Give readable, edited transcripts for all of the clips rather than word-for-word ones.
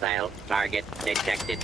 Hostile target detected.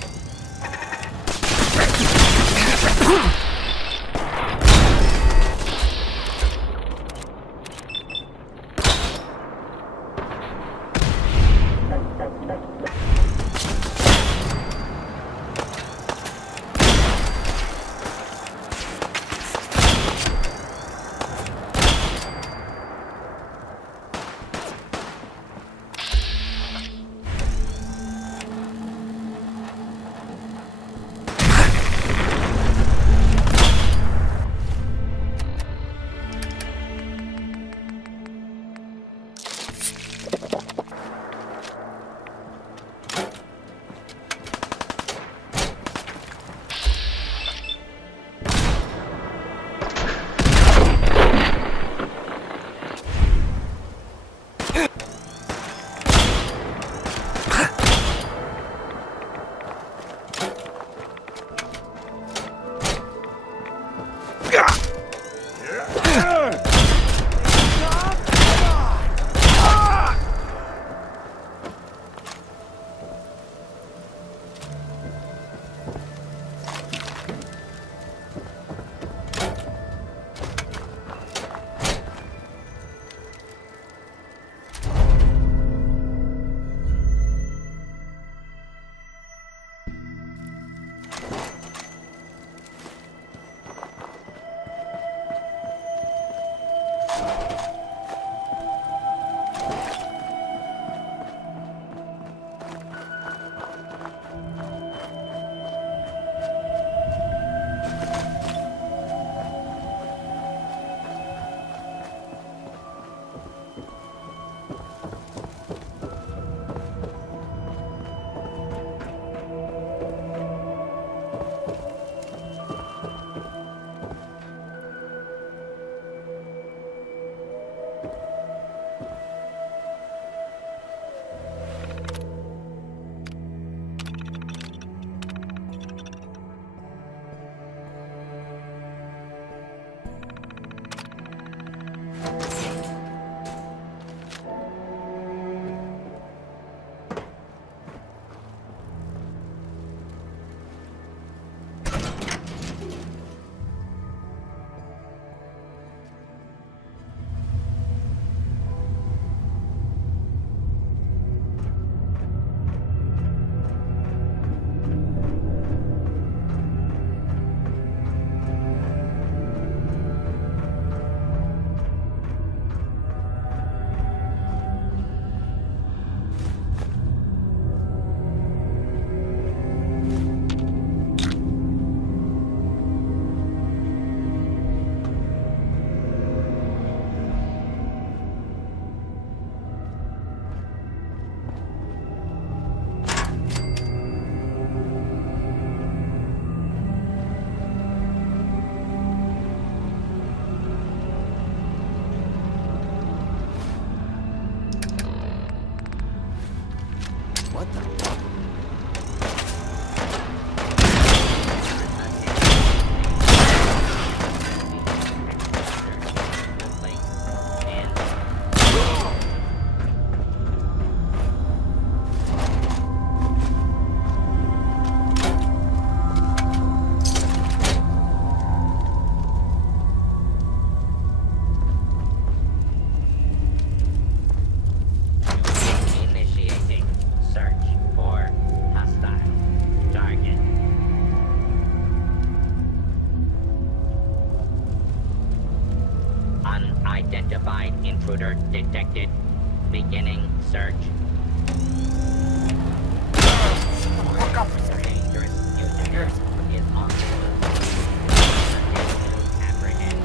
Unidentified intruder detected. Beginning search. Dangerous user is on board. Apprehend.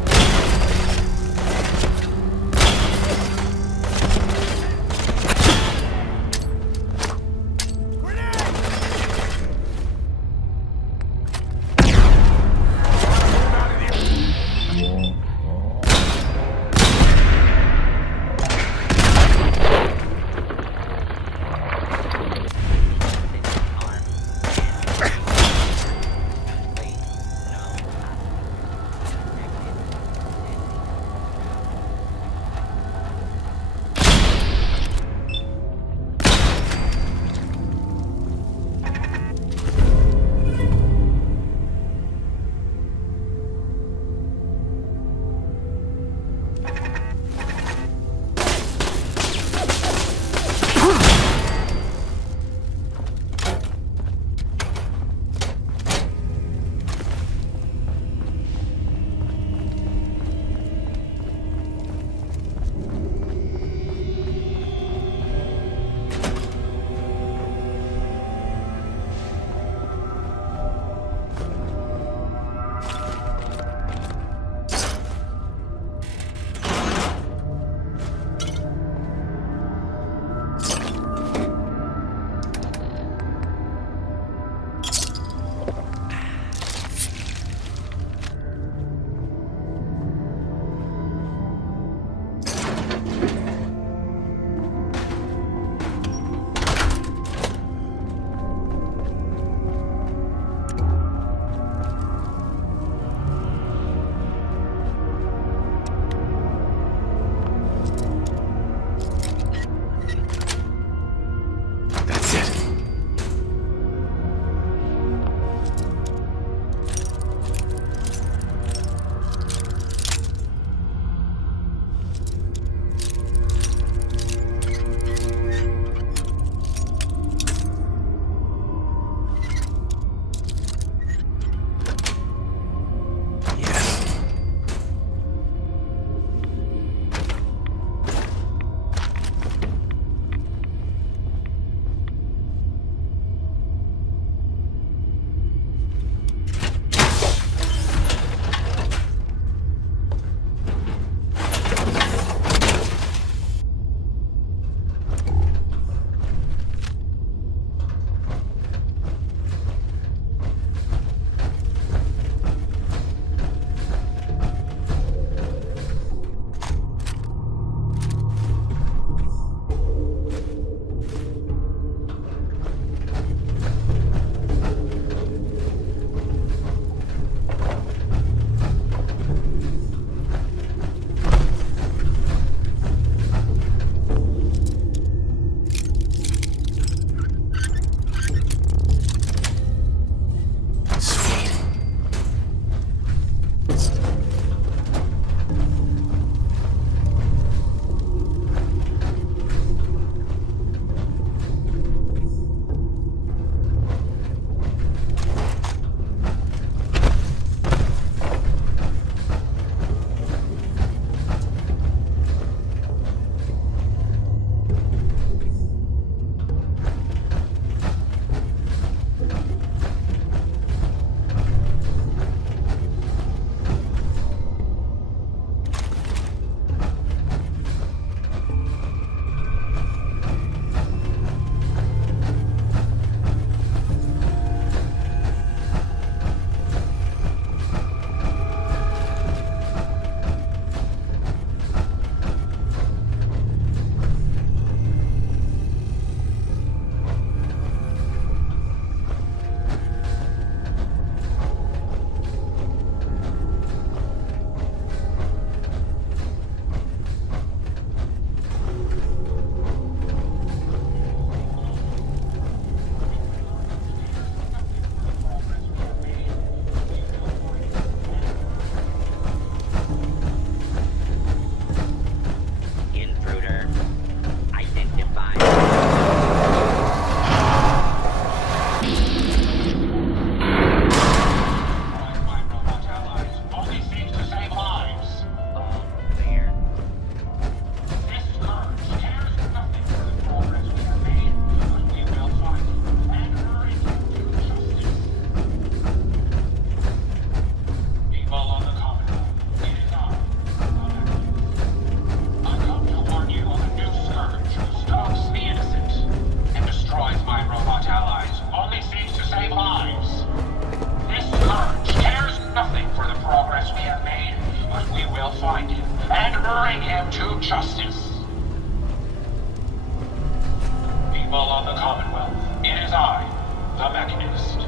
Arm. find him and bring him to justice. People of the Commonwealth, it is I, the Mechanist.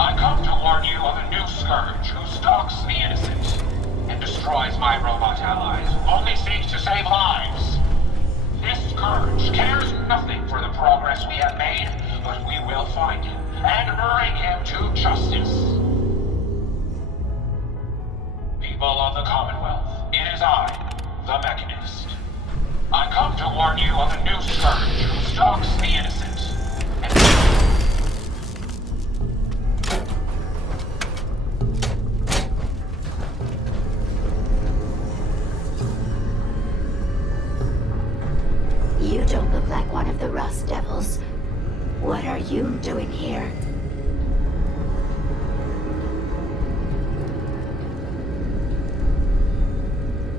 I come to warn you of a new scourge who stalks the innocent and destroys my robot allies, only seeks to save lives. This scourge cares nothing for the progress we have made, but we will find him and bring him to justice. People of the Commonwealth, it is I, the Mechanist. I come to warn you of a new scourge who stalks the innocent and... You don't look like one of the Rust Devils. What are you doing here?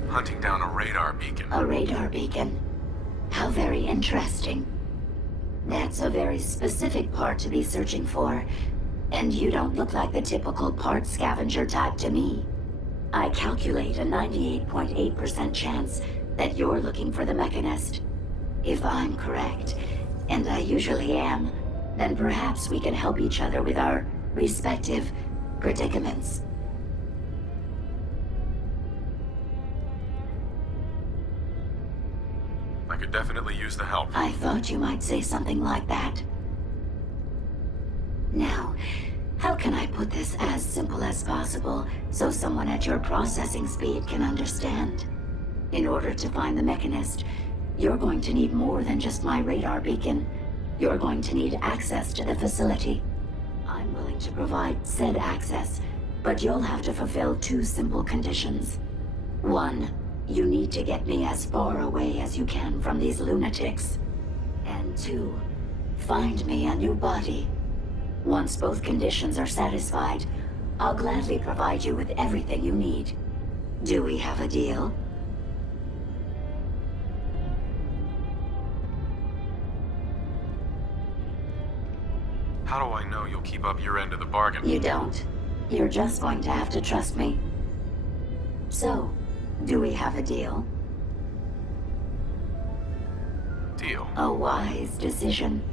Hunting down a radar beacon. A radar beacon? How very interesting. That's a very specific part to be searching for, and you don't look like the typical part scavenger type to me. I calculate a 98.8% chance that you're looking for the Mechanist. If I'm correct, and I usually am, then perhaps we can help each other with our respective predicaments. I could definitely use the help. I thought you might say something like that. Now, how can I put this as simple as possible so someone at your processing speed can understand? In order to find the Mechanist, you're going to need more than just my radar beacon. You're going to need access to the facility. I'm willing to provide said access, but you'll have to fulfill two simple conditions. One, you need to get me as far away as you can from these lunatics. And two, find me a new body. Once both conditions are satisfied, I'll gladly provide you with everything you need. Do we have a deal? How do I know you'll keep up your end of the bargain? You don't. You're just going to have to trust me. So, do we have a deal? Deal. A wise decision.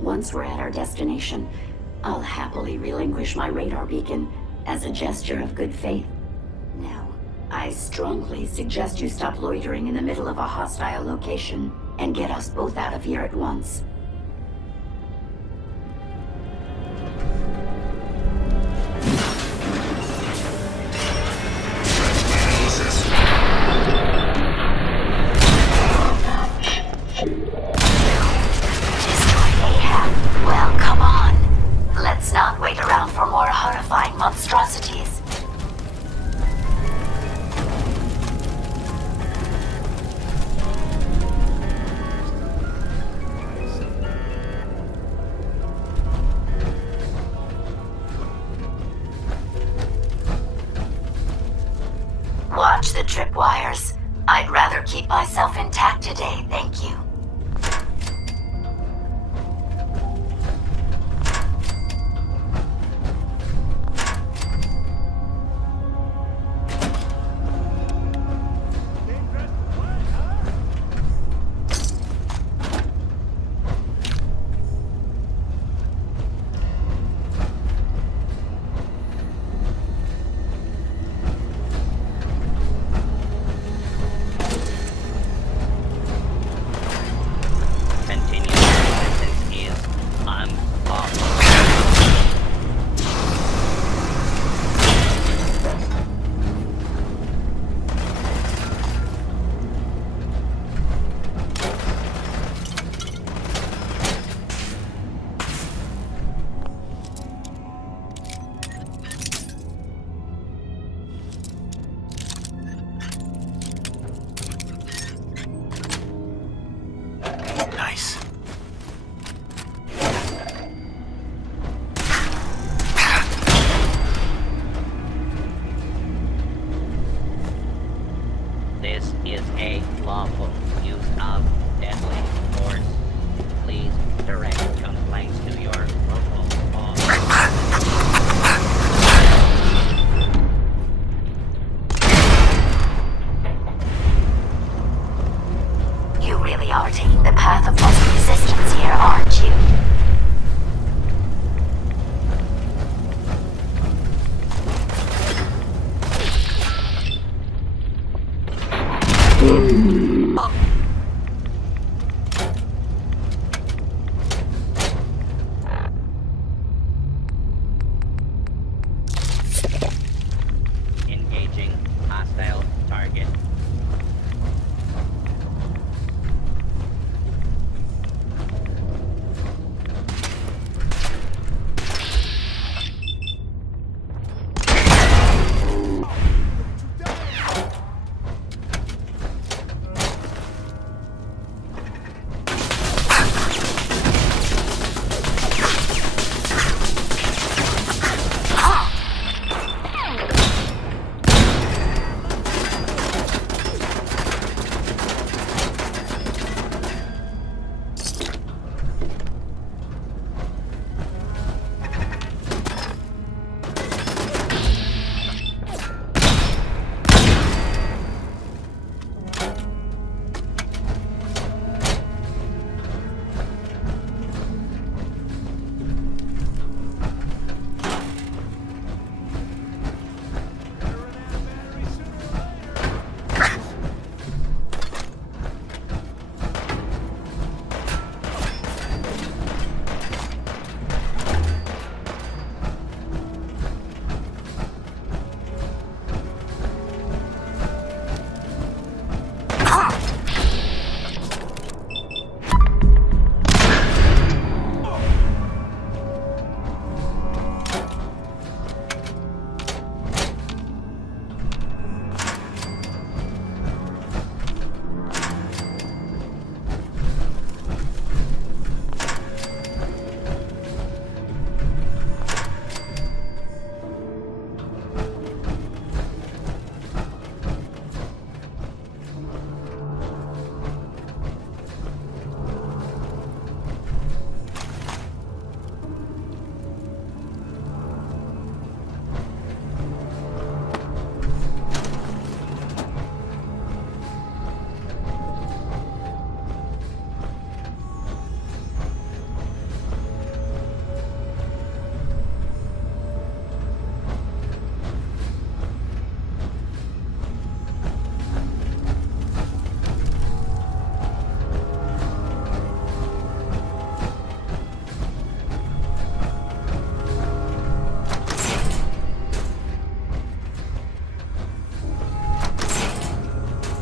Once we're at our destination, I'll happily relinquish my radar beacon as a gesture of good faith. Now, I strongly suggest you stop loitering in the middle of a hostile location and get us both out of here at once. Well, come on. Let's not wait around for more horrifying monstrosities. Watch the tripwires. I'd rather keep myself intact today, thank you. This is a lawful use of deadly force. Please direct complaints to your local law. Engaging hostile target.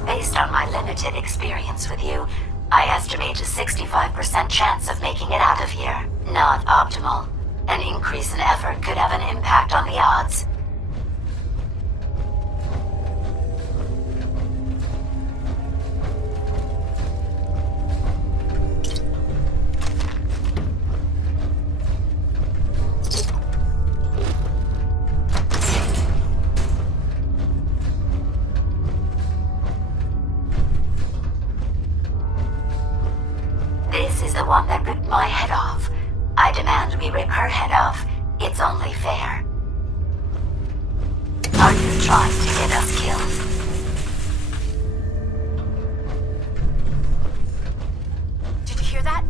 Based on my limited experience with you, I estimate a 65% chance of making it out of here. Not optimal. An increase in effort could have an impact on the odds. This is the one that ripped my head off. I demand we rip her head off. It's only fair. Are you trying to get us killed? Did you hear that?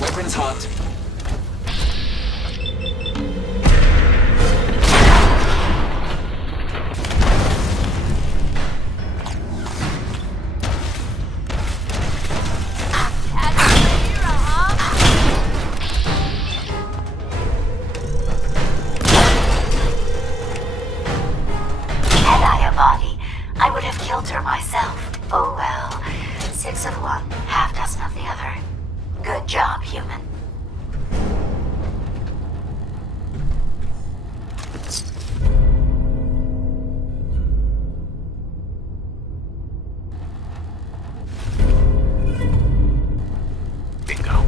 Weapons hot. Had I a body, I would have killed her myself. Oh well. 6 of one, half dozen of the other. Good job, human. Bingo.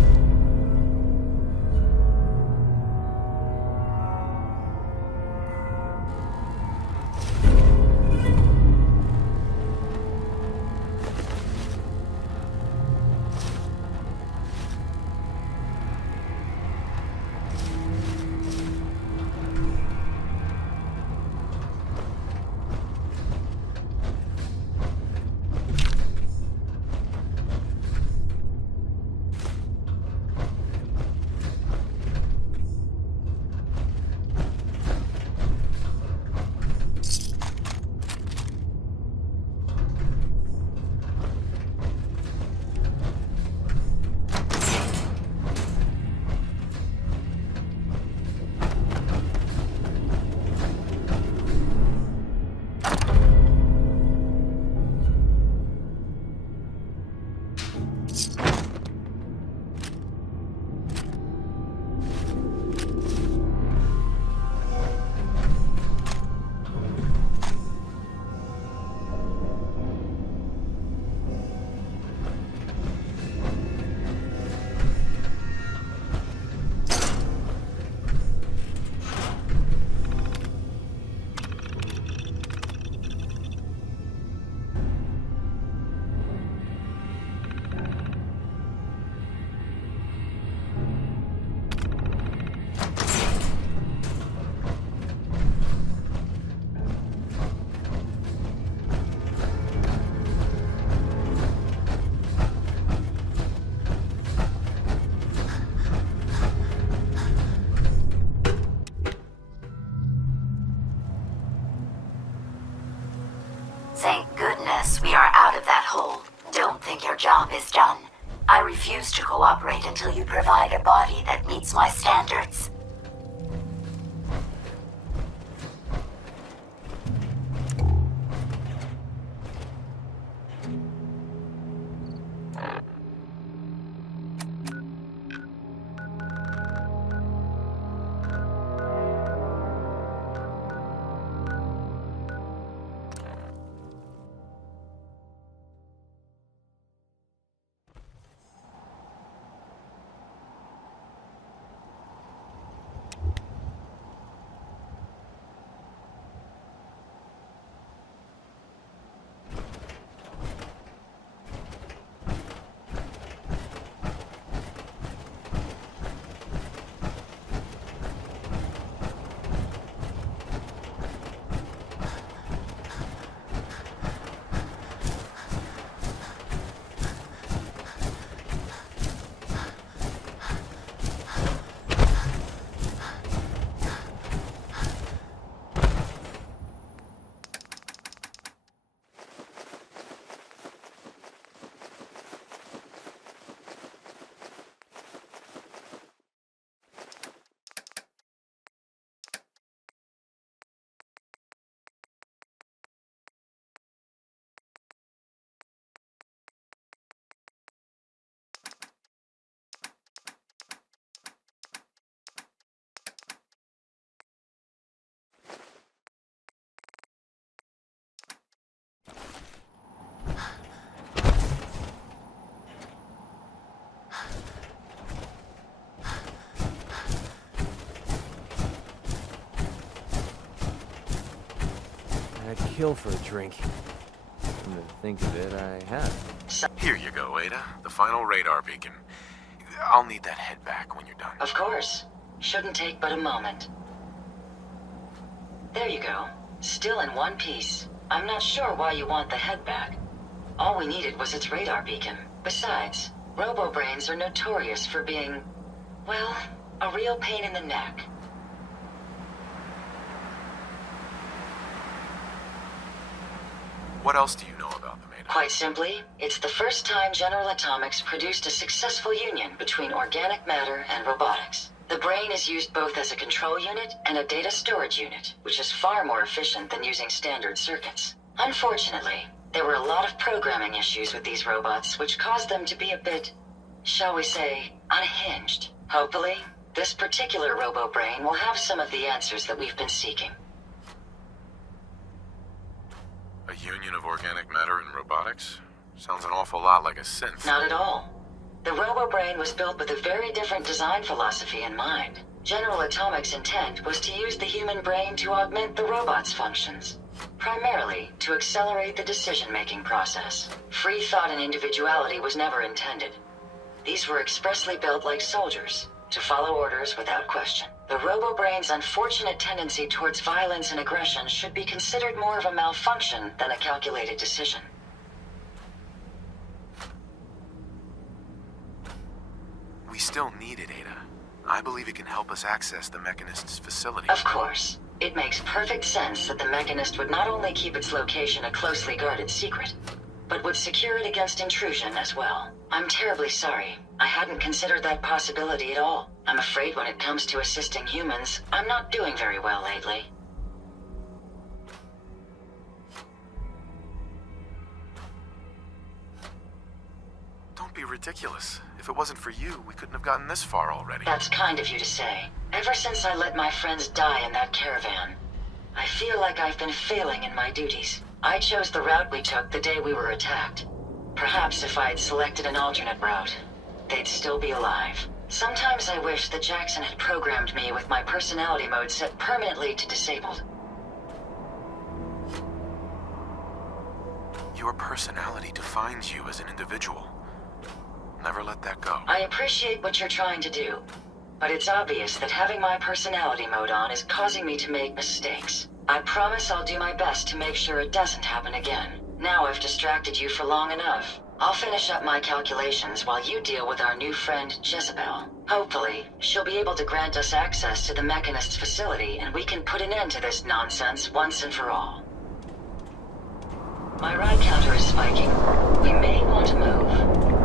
job is done. I refuse to cooperate until you provide a body that meets my standards. I'd kill for a drink. Come to think of it, I have. Here you go, Ada. The final radar beacon. I'll need that head back when you're done. Of course. Shouldn't take but a moment. There you go. Still in one piece. I'm not sure why you want the head back. All we needed was its radar beacon. Besides, robobrains are notorious for being, well, a real pain in the neck. What else do you know about them, Ada? Quite simply, it's the first time General Atomics produced a successful union between organic matter and robotics. The brain is used both as a control unit and a data storage unit, which is far more efficient than using standard circuits. Unfortunately, there were a lot of programming issues with these robots, which caused them to be a bit, shall we say, unhinged. Hopefully, this particular robobrain will have some of the answers that we've been seeking. A union of organic matter and robotics? Sounds an awful lot like a synth. Not at all. The robobrain was built with a very different design philosophy in mind. General Atomics' intent was to use the human brain to augment the robot's functions, primarily to accelerate the decision-making process. Free thought and individuality was never intended. These were expressly built like soldiers, to follow orders without question. The robobrain's unfortunate tendency towards violence and aggression should be considered more of a malfunction than a calculated decision. We still need it, Ada. I believe it can help us access the Mechanist's facility. Of course. It makes perfect sense that the Mechanist would not only keep its location a closely guarded secret, but would secure it against intrusion as well. I'm terribly sorry. I hadn't considered that possibility at all. I'm afraid when it comes to assisting humans, I'm not doing very well lately. Don't be ridiculous. If it wasn't for you, we couldn't have gotten this far already. That's kind of you to say. Ever since I let my friends die in that caravan, I feel like I've been failing in my duties. I chose the route we took the day we were attacked. Perhaps if I had selected an alternate route, they'd still be alive. Sometimes I wish that Jackson had programmed me with my personality mode set permanently to disabled. Your personality defines you as an individual. Never let that go. I appreciate what you're trying to do, but it's obvious that having my personality mode on is causing me to make mistakes. I promise I'll do my best to make sure it doesn't happen again. Now I've distracted you for long enough. I'll finish up my calculations while you deal with our new friend, Jezebel. Hopefully, she'll be able to grant us access to the Mechanist's facility and we can put an end to this nonsense once and for all. My ride counter is spiking. We may want to move.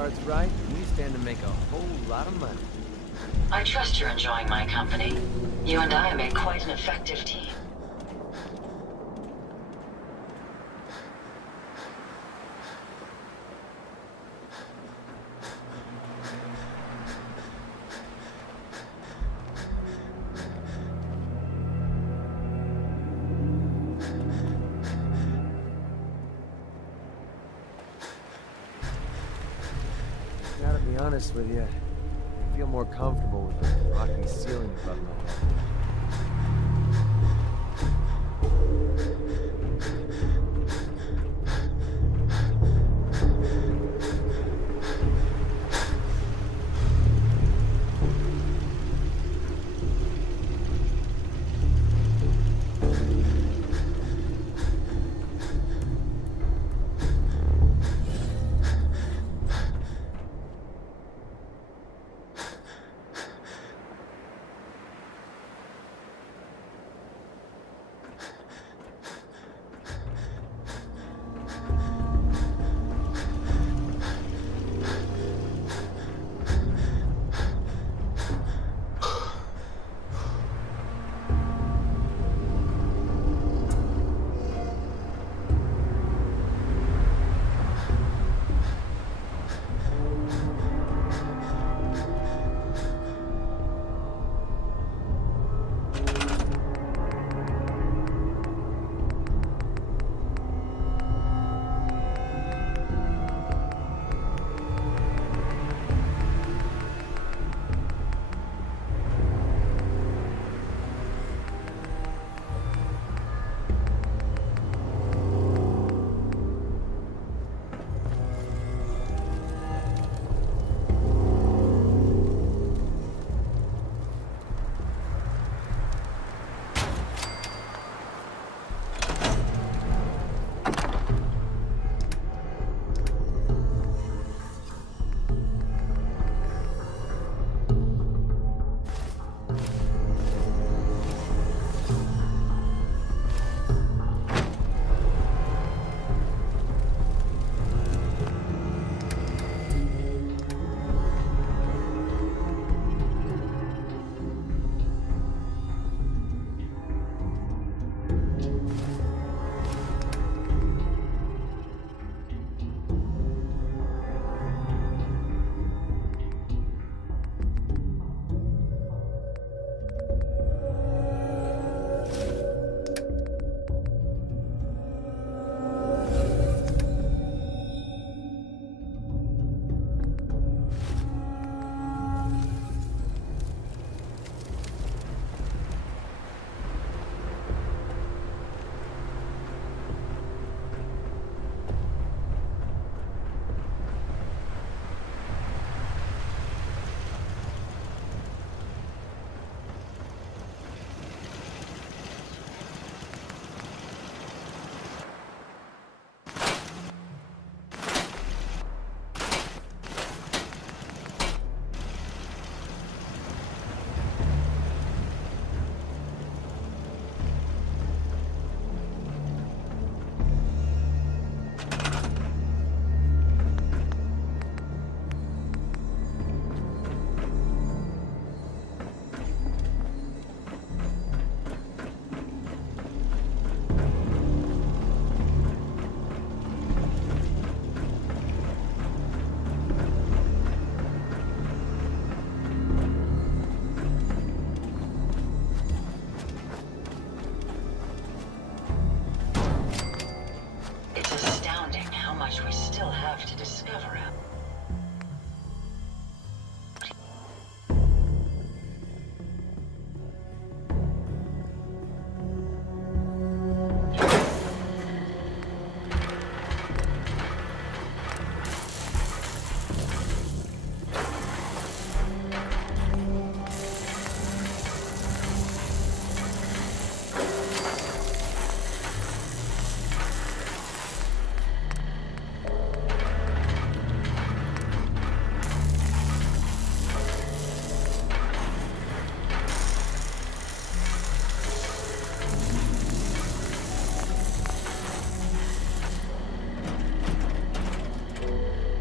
cards right, and we stand to make a whole lot of money. I trust you're enjoying my company. You and I make quite an effective team. Gotta be honest with you, I feel more comfortable with the rocky ceiling above my head.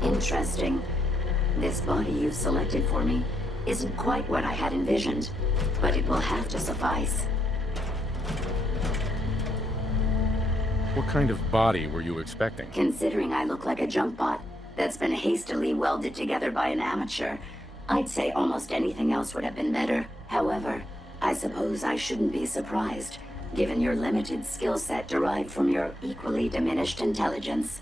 Interesting. This body you've selected for me isn't quite what I had envisioned, but it will have to suffice. What kind of body were you expecting? Considering I look like a junk bot that's been hastily welded together by an amateur, I'd say almost anything else would have been better. However, I suppose I shouldn't be surprised, given your limited skill set derived from your equally diminished intelligence.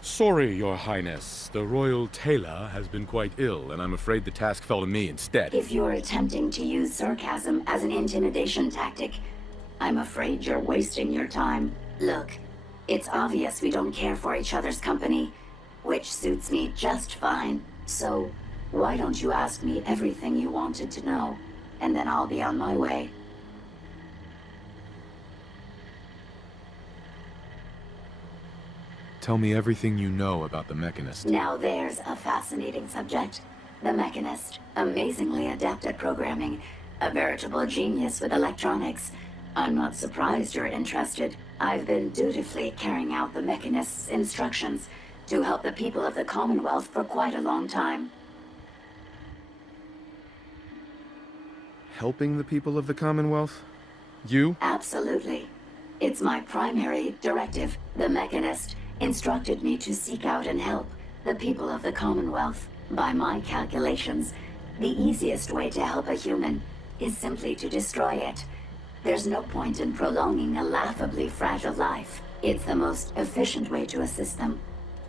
Sorry, Your Highness. The Royal Tailor has been quite ill, and I'm afraid the task fell to me instead. If you're attempting to use sarcasm as an intimidation tactic, I'm afraid you're wasting your time. Look, it's obvious we don't care for each other's company, which suits me just fine. So, why don't you ask me everything you wanted to know, and then I'll be on my way. Tell me everything you know about the Mechanist. Now there's a fascinating subject. The Mechanist, amazingly adept at programming, a veritable genius with electronics. I'm not surprised you're interested. I've been dutifully carrying out the Mechanist's instructions to help the people of the Commonwealth for quite a long time. Helping the people of the Commonwealth? You? Absolutely. It's my primary directive. The Mechanist instructed me to seek out and help the people of the Commonwealth. By my calculations, the easiest way to help a human is simply to destroy it. There's no point in prolonging a laughably fragile life. It's the most efficient way to assist them.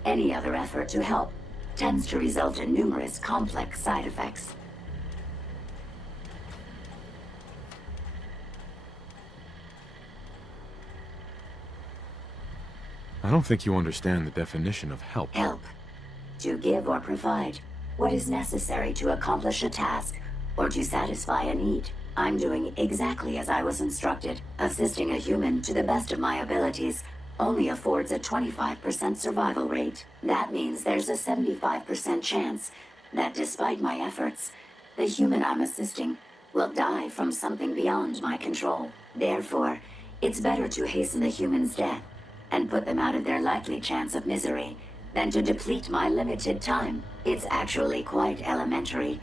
Any other effort to help tends to result in numerous complex side effects. I don't think you understand the definition of help. Help. To give or provide what is necessary to accomplish a task or to satisfy a need. I'm doing exactly as I was instructed. Assisting a human to the best of my abilities only affords a 25% survival rate. That means there's a 75% chance that despite my efforts, the human I'm assisting will die from something beyond my control. Therefore, it's better to hasten the human's death and put them out of their likely chance of misery than to deplete my limited time. It's actually quite elementary,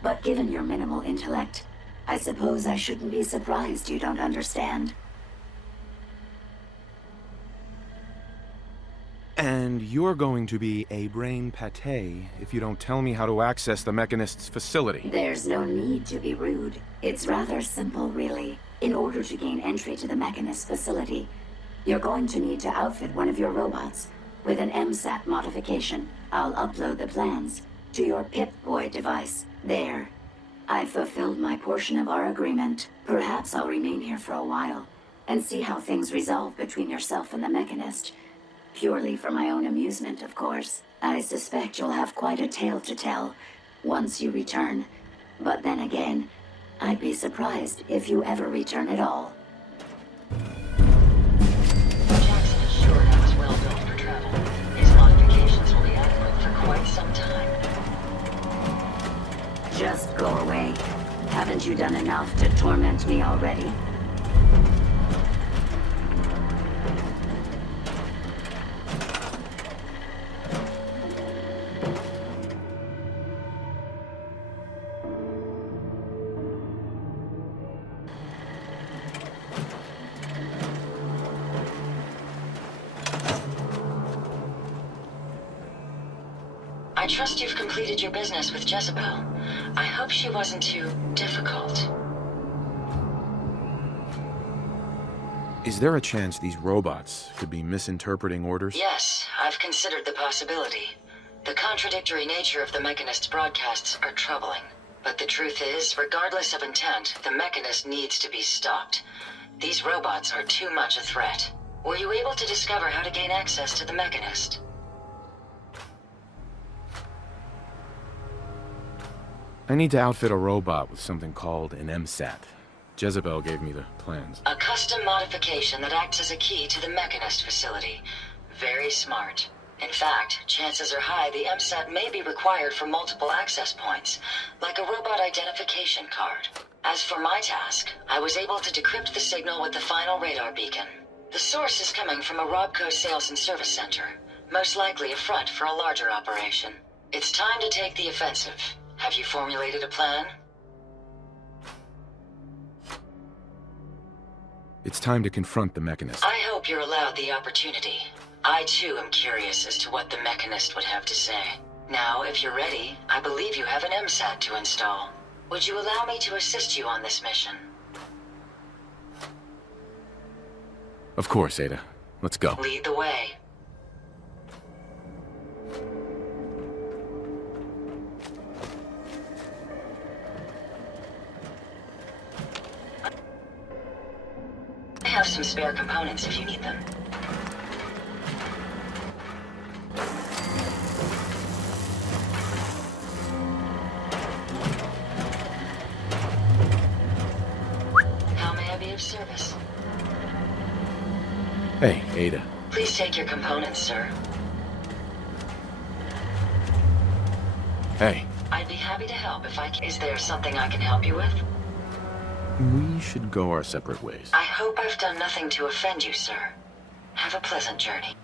but given your minimal intellect, I suppose I shouldn't be surprised you don't understand. And you're going to be a brain pate if you don't tell me how to access the Mechanist's facility. There's no need to be rude. It's rather simple, really. In order to gain entry to the Mechanist facility, you're going to need to outfit one of your robots with an MSAT modification. I'll upload the plans to your Pip-Boy device. There. I've fulfilled my portion of our agreement. Perhaps I'll remain here for a while and see how things resolve between yourself and the Mechanist. Purely for my own amusement, of course. I suspect you'll have quite a tale to tell once you return. But then again, I'd be surprised if you ever return at all. Jackson is sure that was well built for travel. His modifications will be adequate for quite some time. Just go away. Haven't you done enough to torment me already? I trust you've completed your business with Jezebel. I hope she wasn't too difficult. Is there a chance these robots could be misinterpreting orders? Yes, I've considered the possibility. The contradictory nature of the Mechanist's broadcasts are troubling. But the truth is, regardless of intent, the Mechanist needs to be stopped. These robots are too much a threat. Were you able to discover how to gain access to the Mechanist? I need to outfit a robot with something called an MSAT. Jezebel gave me the plans. A custom modification that acts as a key to the Mechanist facility. Very smart. In fact, chances are high the MSAT may be required for multiple access points, like a robot identification card. As for my task, I was able to decrypt the signal with the final radar beacon. The source is coming from a Robco sales and service center. Most likely a front for a larger operation. It's time to take the offensive. Have you formulated a plan? It's time to confront the Mechanist. I hope you're allowed the opportunity. I too am curious as to what the Mechanist would have to say. Now, if you're ready, I believe you have an MSAT to install. Would you allow me to assist you on this mission? Of course, Ada. Let's go. Lead the way. I have some spare components if you need them. How may I be of service? Hey, Ada. Please take your components, sir. Hey. I'd be happy to help if I can. Is there something I can help you with? We should go our separate ways. I hope I've done nothing to offend you, sir. Have a pleasant journey.